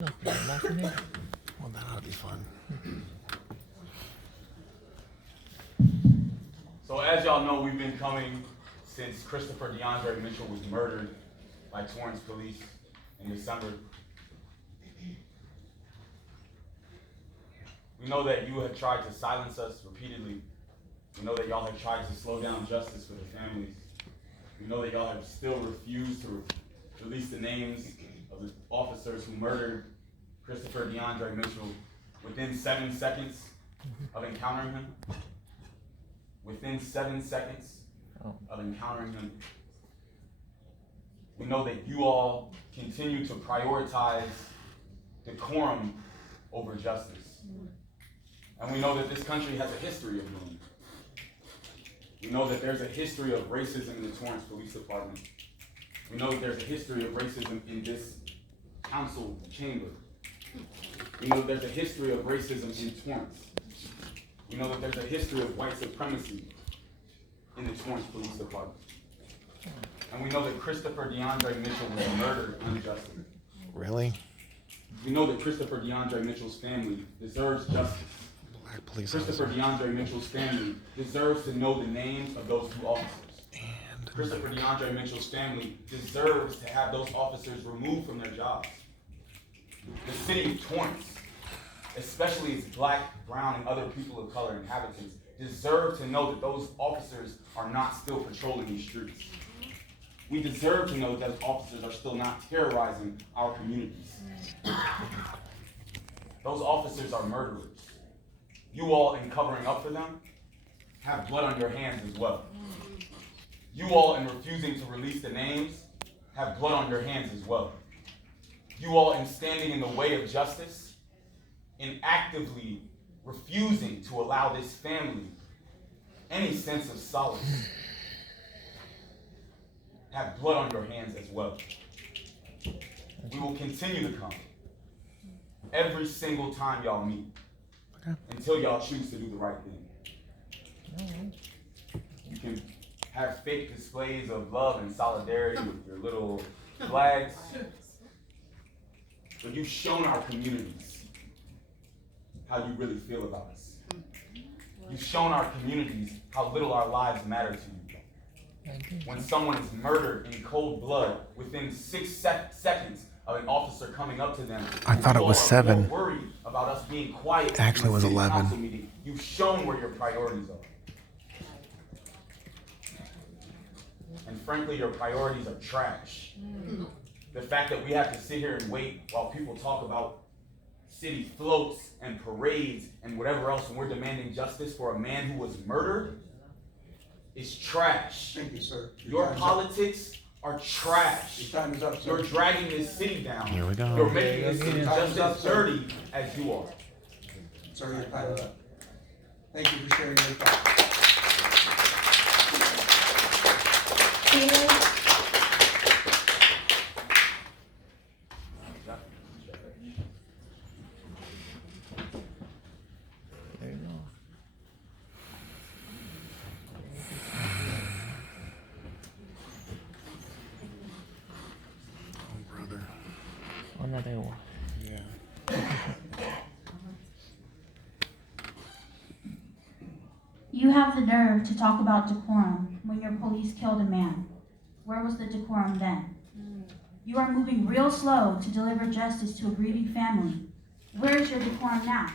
Well, that ought to be fun. So as y'all know, we've been coming since Christopher DeAndre Mitchell was murdered by Torrance police in December. We know that you have tried to silence us repeatedly. We know that y'all have tried to slow down justice for the families. We know that y'all have still refused to release the names of the officers who murdered Christopher DeAndre Mitchell within 7 seconds of encountering him. Within 7 seconds of encountering him. We know that you all continue to prioritize decorum over justice. And we know that this country has a history of doing it. We know that there's a history of racism in the Torrance Police Department. We know that there's a history of racism in this council chamber. We know that there's a history of racism in Torrance. We know that there's a history of white supremacy in the Torrance Police Department. And we know that Christopher DeAndre Mitchell was murdered unjustly. Really? We know that Christopher DeAndre Mitchell's family deserves justice. Black police Christopher officer. DeAndre Mitchell's family deserves to know the names of those two officers. And Christopher DeAndre Mitchell's family deserves to have those officers removed from their jobs. The city of Torrance, especially its black, brown, and other people of color inhabitants, deserve to know that those officers are not still patrolling these streets. We deserve to know that those officers are still not terrorizing our communities. Those officers are murderers. You all, in covering up for them, have blood on your hands as well. You all, in refusing to release the names, have blood on your hands as well. You all, in standing in the way of justice, in actively refusing to allow this family any sense of solace, have blood on your hands as well. We will continue to come every single time y'all meet until y'all choose to do the right thing. You can have fake displays of love and solidarity with your little flags, but you've shown our communities how you really feel about us. You've shown our communities how little our lives matter to you. When someone is murdered in cold blood within 6 seconds of an officer coming up to them, I thought it was 7. More worried about us being quiet. Actually, it was 11. Meeting. You've shown where your priorities are. And frankly, your priorities are trash. The fact that we have to sit here and wait while people talk about city floats and parades and whatever else, and we're demanding justice for a man who was murdered, is trash. Thank you, sir. Your politics are trash. Your time is up, sir. You're dragging this city down. Here we go. You're making this city just as dirty as you are. Sir, your time is up. Thank you for sharing your thoughts. There you go. Oh, brother. Yeah. You have the nerve to talk about decorum when your police killed a man. Where was the decorum then? You are moving real slow to deliver justice to a grieving family. Where is your decorum now?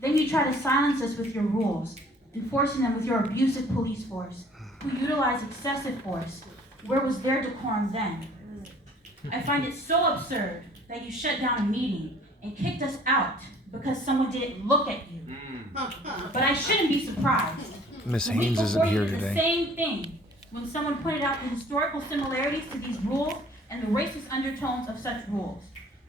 Then you try to silence us with your rules, enforcing them with your abusive police force, who utilize excessive force. Where was their decorum then? I find it so absurd that you shut down a meeting and kicked us out because someone didn't look at you. But I shouldn't be surprised. Miss The week Haynes isn't before, you here did the today. same thing when someone pointed out the historical similarities to these rules and the racist undertones of such rules.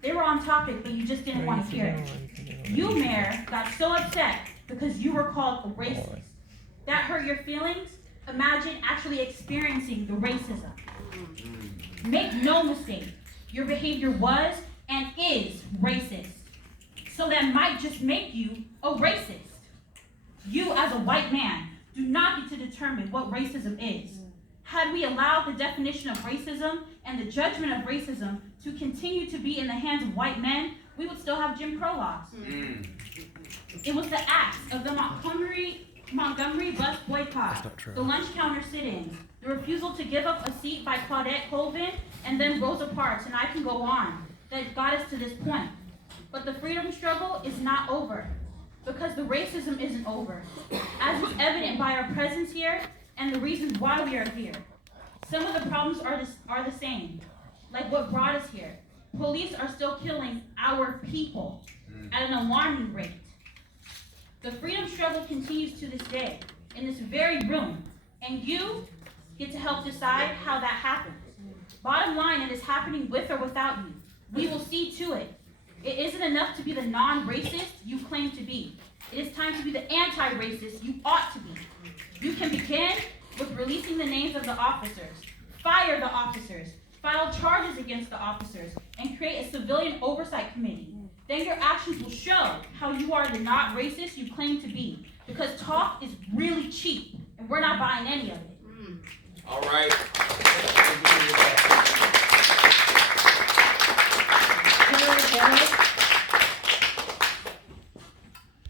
They were on topic, but you just didn't want to hear it. You, Mayor, got so upset because you were called a racist. That hurt your feelings? Imagine actually experiencing the racism. Make no mistake, your behavior was and is racist. So that might just make you a racist. You, as a white man, do not get to determine what racism is. Had we allowed the definition of racism and the judgment of racism to continue to be in the hands of white men, we would still have Jim Crow laws. It was the acts of the Montgomery bus boycott, the lunch counter sit-ins, the refusal to give up a seat by Claudette Colvin, and then Rosa Parks, and I can go on, that got us to this point. But the freedom struggle is not over, because the racism isn't over, as is evident by our presence here and the reasons why we are here. Some of the problems are the same, like what brought us here. Police are still killing our people at an alarming rate. The freedom struggle continues to this day, in this very room, and you get to help decide how that happens. Bottom line, it is happening with or without you. We will see to it. It isn't enough to be the non-racist you claim to be. It is time to be the anti-racist you ought to be. You can begin with releasing the names of the officers, fire the officers, file charges against the officers, and create a civilian oversight committee. Then your actions will show how you are the not racist you claim to be. Because talk is really cheap, and we're not buying any of it. All right.